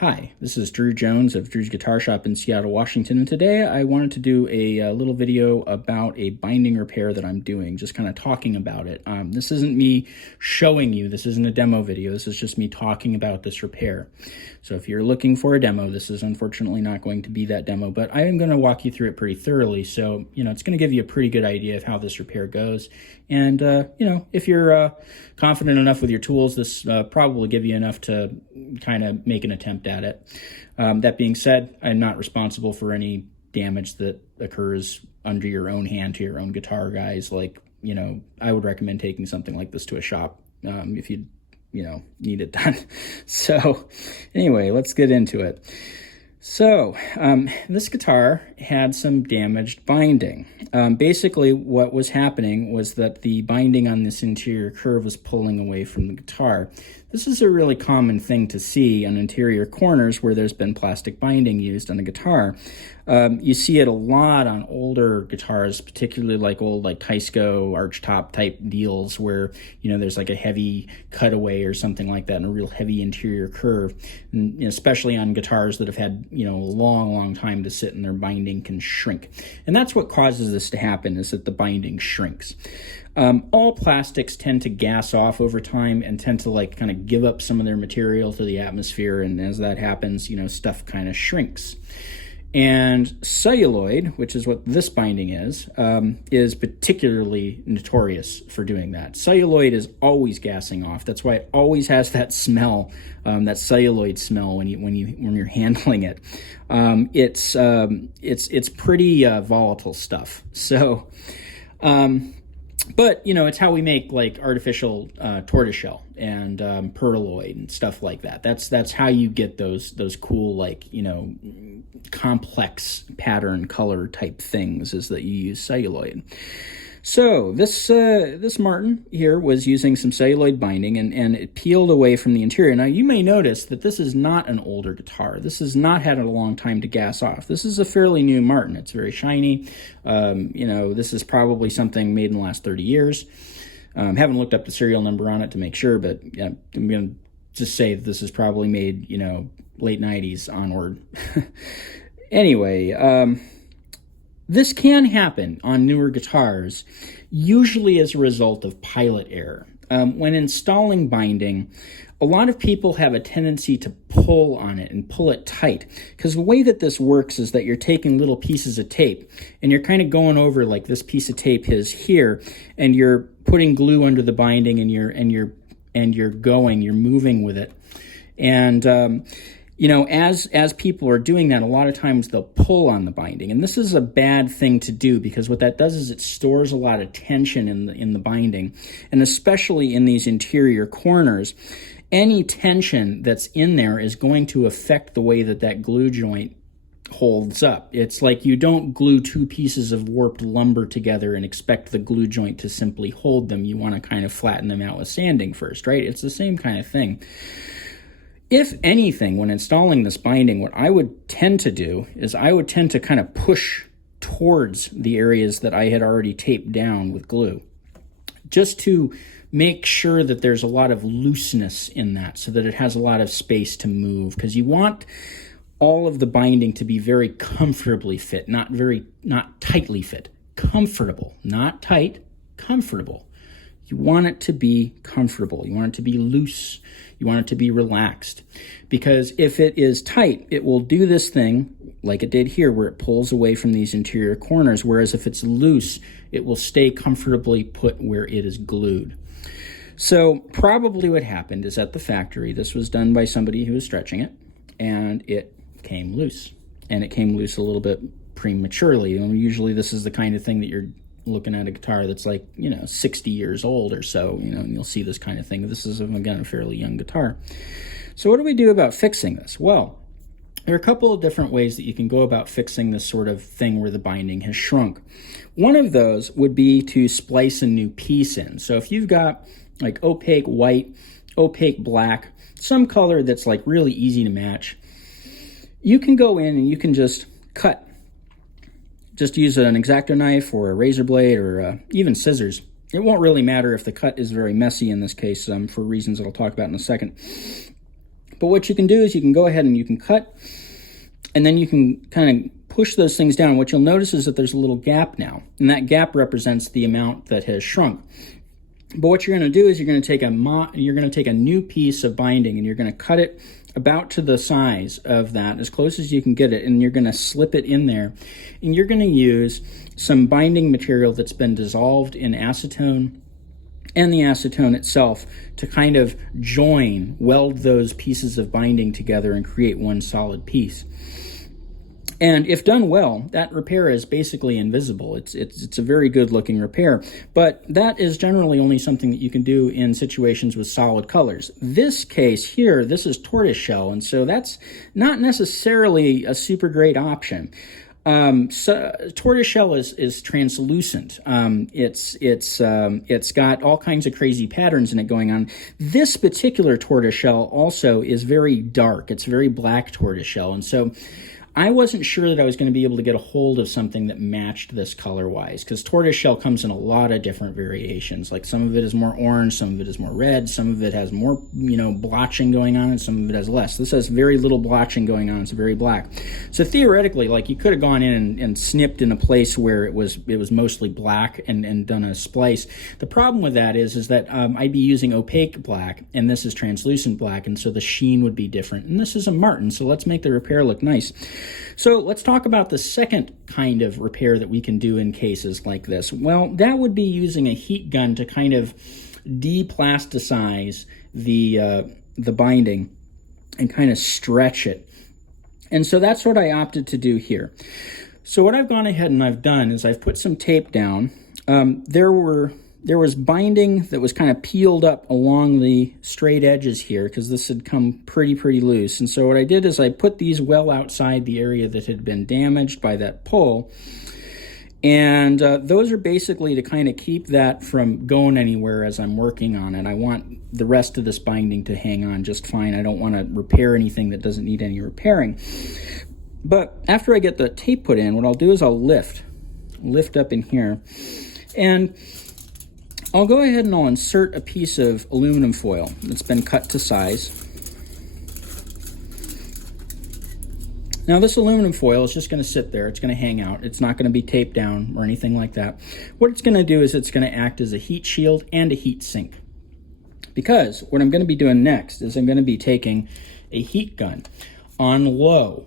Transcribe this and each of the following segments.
Hi, this is Drew Jones of Drew's Guitar Shop in Seattle, Washington, and today I wanted to do a little video about a binding repair that I'm doing, just kind of talking about it. This isn't me showing you, this isn't a demo video, this is just me talking about this repair. So if you're looking for a demo, this is unfortunately not going to be that demo, but I am going to walk you through it pretty thoroughly, so it's going to give you a pretty good idea of how this repair goes. And if you're confident enough with your tools, this probably give you enough to kind of make an attempt at it. That being said, I'm not responsible for any damage that occurs under your own hand to your own guitar, guys. I would recommend taking something like this to a shop if you need it done. So anyway, let's get into it. So this guitar had some damaged binding. Basically what was happening was that the binding on this interior curve was pulling away from the guitar. This is a really common thing to see on interior corners where there's been plastic binding used on a guitar. You see it a lot on older guitars, particularly like old Teisco archtop type deals where there's like a heavy cutaway or something like that and a real heavy interior curve, and especially on guitars that have had a long time to sit and their binding can shrink. And that's what causes this to happen, is that the binding shrinks. All plastics tend to gas off over time and tend to kind of give up some of their material to the atmosphere, and as that happens, stuff kind of shrinks. And celluloid, which is what this binding is particularly notorious for doing that. Celluloid is always gassing off. That's why it always has that smell, that celluloid smell when you're handling it. It's pretty volatile stuff. So, but it's how we make artificial tortoiseshell and perloid and stuff like that. That's how you get those cool complex pattern color type things, is that you use celluloid. So this Martin here was using some celluloid binding and it peeled away from the interior. Now you may notice that this is not an older guitar. This has not had a long time to gas off. This is a fairly new Martin. It's very shiny. This is probably something made in the last 30 years. Haven't looked up the serial number on it to make sure, but I'm going to just say that this is probably made, late 90s onward. Anyway, this can happen on newer guitars, usually as a result of pilot error. When installing binding, a lot of people have a tendency to pull on it and pull it tight, because the way that this works is that you're taking little pieces of tape and you're kind of going over, like this piece of tape is here, and you're putting glue under the binding and you're moving with it. And as people are doing that, a lot of times they'll pull on the binding, and this is a bad thing to do, because what that does is it stores a lot of tension in the binding, and especially in these interior corners. Any tension that's in there is going to affect the way that glue joint holds up. It's like you don't glue two pieces of warped lumber together and expect the glue joint to simply hold them. You want to kind of flatten them out with sanding first, right? It's the same kind of thing. If anything, when installing this binding, what I would tend to do is I would tend to kind of push towards the areas that I had already taped down with glue, just to make sure that there's a lot of looseness in that, so that it has a lot of space to move, because you want all of the binding to be very comfortably fit, not tightly fit. Comfortable, not tight, comfortable. You want it to be comfortable. You want it to be loose. You want it to be relaxed. Because if it is tight, it will do this thing like it did here, where it pulls away from these interior corners, whereas if it's loose, it will stay comfortably put where it is glued. So probably what happened is, at the factory, this was done by somebody who was stretching it, and it came loose. And it came loose a little bit prematurely. And usually this is the kind of thing that you're looking at a guitar that's 60 years old or so, and you'll see this kind of thing. This is, again, a fairly young guitar. So what do we do about fixing this? Well, there are a couple of different ways that you can go about fixing this sort of thing where the binding has shrunk. One of those would be to splice a new piece in. So if you've got opaque white, opaque black, some color that's really easy to match, you can go in and you can just cut. Just use an X-Acto knife or a razor blade or even scissors. It won't really matter if the cut is very messy in this case, for reasons that I'll talk about in a second. But what you can do is you can go ahead and you can cut, and then you can kind of push those things down. What you'll notice is that there's a little gap now, and that gap represents the amount that has shrunk. But what you're going to do is you're going to take a new piece of binding, and you're going to cut it about to the size of that, as close as you can get it, and you're going to slip it in there. And you're going to use some binding material that's been dissolved in acetone and the acetone itself to kind of weld those pieces of binding together and create one solid piece. And if done well, that repair is basically invisible. It's a very good looking repair, but that is generally only something that you can do in situations with solid colors. This case here, this is tortoiseshell, and so that's not necessarily a super great option. So tortoiseshell is translucent. It's got all kinds of crazy patterns in it going on. This particular tortoiseshell also is very dark. It's very black tortoiseshell, and so I wasn't sure that I was going to be able to get a hold of something that matched this color-wise, because tortoiseshell comes in a lot of different variations. Like some of it is more orange, some of it is more red, some of it has more, blotching going on, and some of it has less. This has very little blotching going on. It's very black. So theoretically, like, you could have gone in and snipped in a place where it was mostly black and done a splice. The problem with that is that I'd be using opaque black, and this is translucent black, and so the sheen would be different. And this is a Martin, so let's make the repair look nice. So let's talk about the second kind of repair that we can do in cases like this. Well, that would be using a heat gun to kind of deplasticize the binding and kind of stretch it. And so that's what I opted to do here. So what I've gone ahead and I've done is I've put some tape down. There was binding that was kind of peeled up along the straight edges here because this had come pretty loose. And so what I did is I put these well outside the area that had been damaged by that pull. And those are basically to kind of keep that from going anywhere as I'm working on it. I want the rest of this binding to hang on just fine. I don't want to repair anything that doesn't need any repairing. But after I get the tape put in, what I'll do is I'll lift up in here. And I'll go ahead and I'll insert a piece of aluminum foil that's been cut to size. Now this aluminum foil is just going to sit there. It's going to hang out. It's not going to be taped down or anything like that. What it's going to do is it's going to act as a heat shield and a heat sink. Because what I'm going to be doing next is I'm going to be taking a heat gun on low,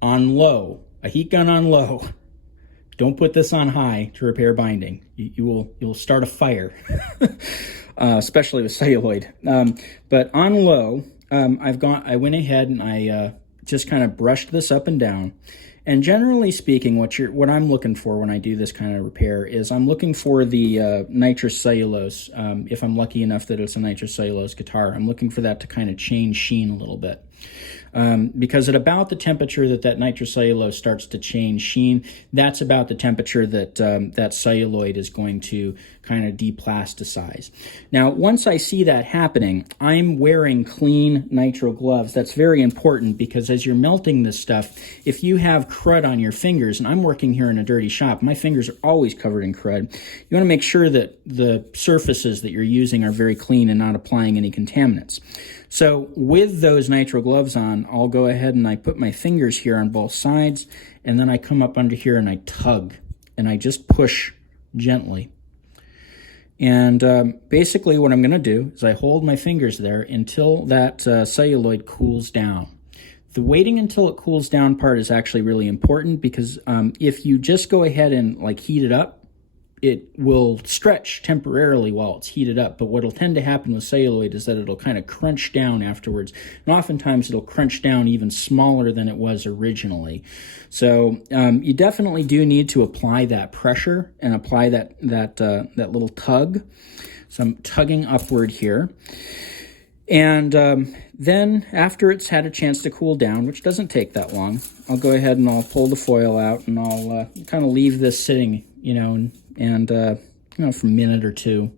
a heat gun on low. Don't put this on high to repair binding. You'll start a fire, especially with celluloid. But on low, I went ahead and I just kind of brushed this up and down. And generally speaking, what I'm looking for when I do this kind of repair is I'm looking for the nitrous cellulose. If I'm lucky enough that it's a nitrous cellulose guitar, I'm looking for that to kind of change sheen a little bit. Because at about the temperature that nitrous cellulose starts to change sheen, that's about the temperature that celluloid is going to kind of deplasticize. Now, once I see that happening, I'm wearing clean nitro gloves. That's very important because as you're melting this stuff, if you have crud on your fingers, and I'm working here in a dirty shop, my fingers are always covered in crud. You want to make sure that the surfaces that you're using are very clean and not applying any contaminants. So with those nitro gloves on, I'll go ahead and I put my fingers here on both sides, and then I come up under here and I tug, and I just push gently. And basically what I'm going to do is I hold my fingers there until that celluloid cools down. The waiting until it cools down part is actually really important because if you just go ahead and like heat it up, it will stretch temporarily while it's heated up, but what will tend to happen with celluloid is that it'll kind of crunch down afterwards, and oftentimes it'll crunch down even smaller than it was originally. So you definitely do need to apply that pressure and apply that little tug. So I'm tugging upward here. And then after it's had a chance to cool down, which doesn't take that long, I'll go ahead and I'll pull the foil out and I'll kind of leave this sitting, and for a minute or two.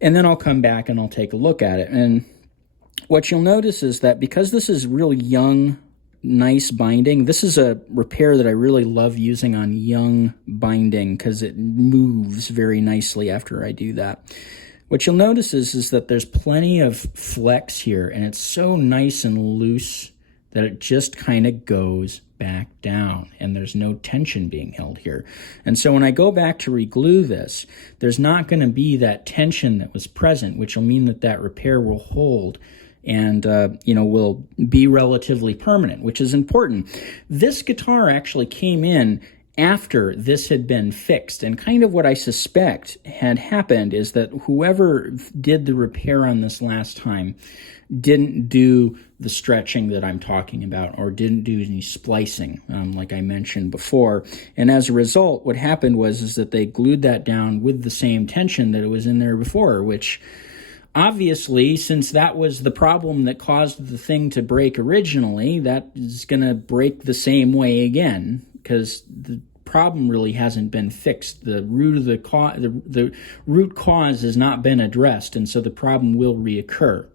And then I'll come back and I'll take a look at it. And what you'll notice is that because this is real young, nice binding, this is a repair that I really love using on young binding because it moves very nicely after I do that. What you'll notice is that there's plenty of flex here, and it's so nice and loose that it just kind of goes back down, and there's no tension being held here. And so when I go back to reglue this, there's not going to be that tension that was present, which will mean that that repair will hold and will be relatively permanent, which is important. This guitar actually came in after this had been fixed, and kind of what I suspect had happened is that whoever did the repair on this last time didn't do the stretching that I'm talking about, or didn't do any splicing, like I mentioned before. And as a result, what happened was that they glued that down with the same tension that it was in there before, which obviously, since that was the problem that caused the thing to break originally, that is going to break the same way again, because the problem really hasn't been fixed. The root of the root cause has not been addressed, and so the problem will reoccur.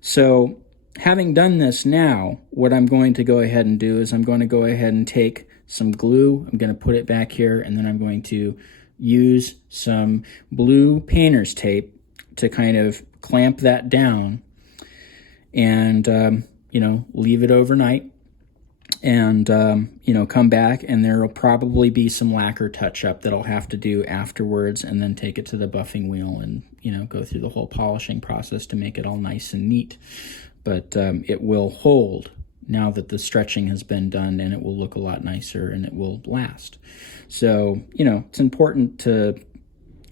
So having done this now, what I'm going to go ahead and do is I'm going to go ahead and take some glue, I'm going to put it back here, and then I'm going to use some blue painter's tape to kind of clamp that down and, leave it overnight and, come back, and there will probably be some lacquer touch-up that I'll have to do afterwards, and then take it to the buffing wheel and, go through the whole polishing process to make it all nice and neat. But it will hold now that the stretching has been done, and it will look a lot nicer, and it will last. So, it's important to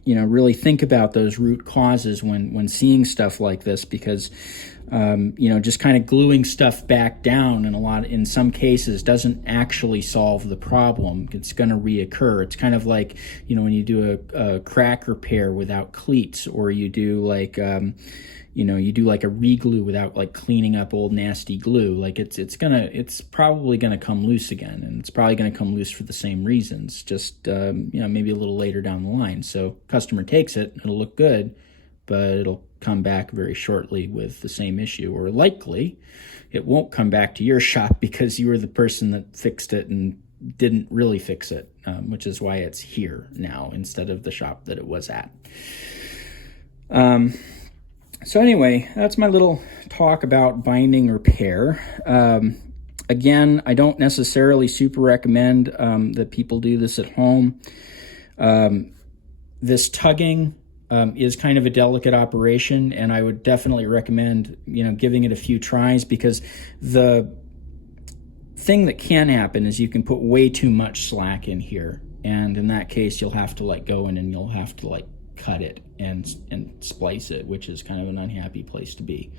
really think about those root causes when seeing stuff like this, because, just kind of gluing stuff back down in some cases doesn't actually solve the problem. It's going to reoccur. It's kind of like, when you do a crack repair without cleats, or you do like, you do like a re-glue without like cleaning up old nasty glue. Like it's probably gonna come loose again, and it's probably gonna come loose for the same reasons, just maybe a little later down the line. So customer takes it, it'll look good, but it'll come back very shortly with the same issue, or likely it won't come back to your shop because you were the person that fixed it and didn't really fix it, which is why it's here now instead of the shop that it was at. So anyway, that's my little talk about binding repair. Again, I don't necessarily super recommend that people do this at home. This tugging is kind of a delicate operation, and I would definitely recommend, giving it a few tries, because the thing that can happen is you can put way too much slack in here, and in that case, you'll have to go in and you'll have to cut it and splice it, which is kind of an unhappy place to be.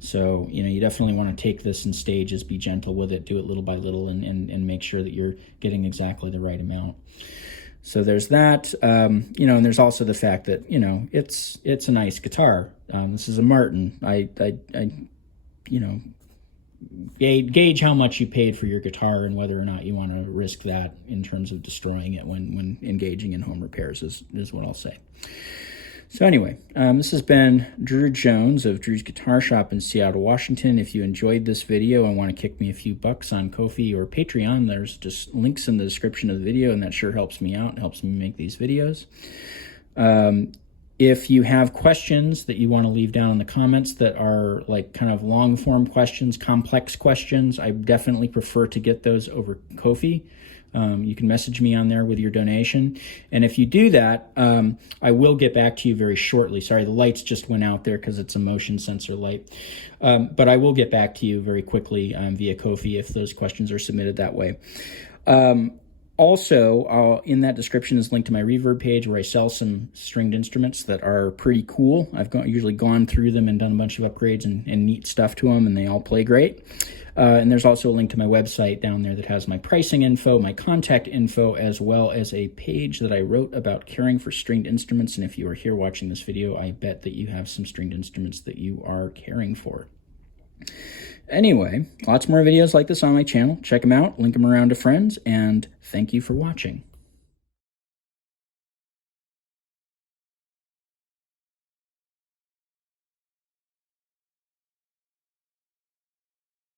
So, you definitely want to take this in stages, be gentle with it, do it little by little, and make sure that you're getting exactly the right amount. So there's that, and there's also the fact that, it's a nice guitar. This is a Martin. I gauge how much you paid for your guitar and whether or not you want to risk that in terms of destroying it when engaging in home repairs is what I'll say. So anyway, this has been Drew Jones of Drew's Guitar Shop in Seattle, Washington. If you enjoyed this video and want to kick me a few bucks on Ko-fi or Patreon, there's just links in the description of the video, and that sure helps me out and helps me make these videos. If you have questions that you want to leave down in the comments that are kind of long form questions, complex questions, I definitely prefer to get those over Ko-fi. You can message me on there with your donation. And if you do that, I will get back to you very shortly. Sorry, the lights just went out there because it's a motion sensor light. But I will get back to you very quickly via Ko-fi if those questions are submitted that way. Also, in that description is a link to my Reverb page where I sell some stringed instruments that are pretty cool. I've usually gone through them and done a bunch of upgrades and neat stuff to them, and they all play great. And there's also a link to my website down there that has my pricing info, my contact info, as well as a page that I wrote about caring for stringed instruments. And if you are here watching this video, I bet that you have some stringed instruments that you are caring for. Anyway, lots more videos like this on my channel. Check them out, link them around to friends, and thank you for watching.